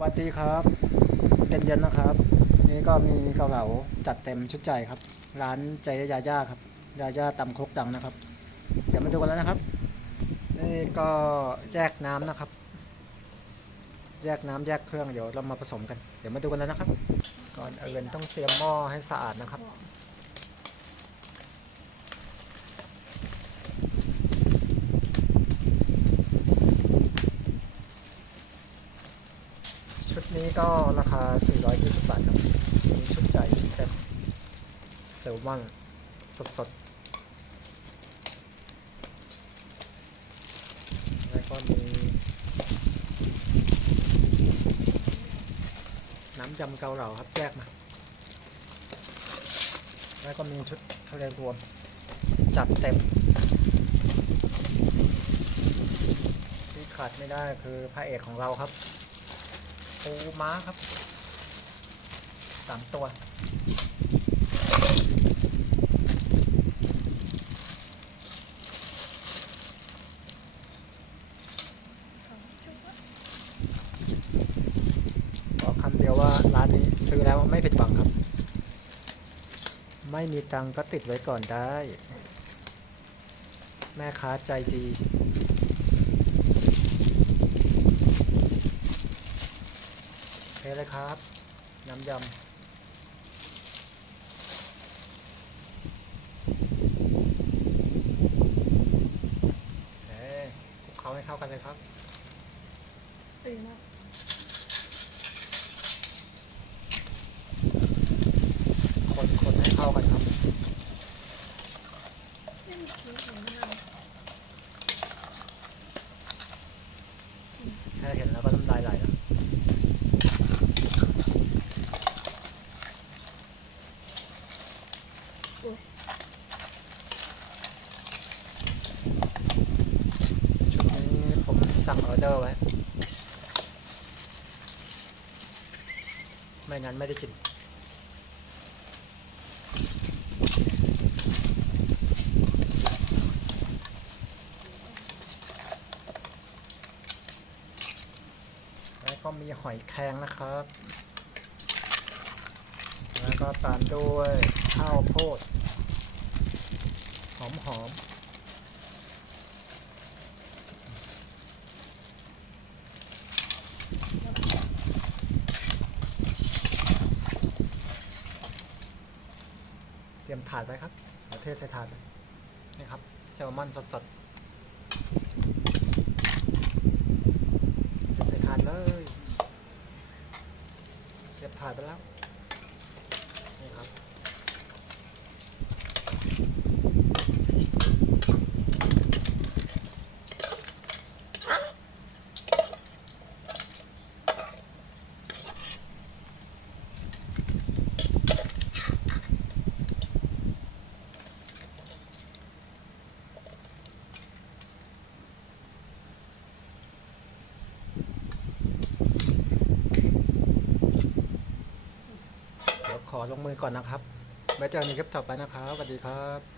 สวัสดีครับเย็นๆนนะครับ นี่ก็มีเกาเหลาจัดเต็มชุดใจครับ ร้านใจยาย่าครับยาย่าตำครกดังนะครับ เดี๋ยวมาดูกันแล้วนะครับนี่ก็แยกน้ำนะครับ แยกน้ำแยกเครื่องเดี๋ยวเรามาผสมกัน เดี๋ยวมาดูกันแล้วนะครับ ก่อนอื่นต้องเตรียมหม้อให้สะอาดนะครับ นี้ก็ราคา 420 บาทครับ มีชุดใจเต็มเซลมอนสดสดๆแล้วก็มี น้ำยำเกาเหลาครับแยกมา แล้วก็มีชุดทะเลรวม จัดเต็ม ที่ขาดไม่ได้คือพระเอกของเราครับ ปูม้าครับสามตัว บอกคำเดียวว่าร้านนี้ซื้อแล้วไม่ผิดหวังครับ ไม่มีตังก็ติดไว้ก่อนได้ แม่ค้าใจดี เลยครับ น้ำยำเอ้คลุกเขาให้เข้ากันเลยครับ ตื่นมากนคนให้เข้ากันครับ ไม่มีคิ้วของมัน แค่เห็นแล้วก็น้ำลายไหลแล้ว ชุดนี้ผมสั่งออเดอร์ไว้ ไม่งั้นไม่ได้กินแล้วก็มีหอยแครงนะครับ แล้วก็ตามด้วยข้าวโพด หอมหอม ตรียมถาดไว้ครับเอาเทใส่ถาดเนี่ครับแซลมอนสดๆเทใส่ถาดเลยเสียบถาดไปแล้ว นี่ครับ เดี๋ยว ขอลงมือก่อนนะครับไว้เจอกันในคลิปต่อไปนะครับสวัสดีครับ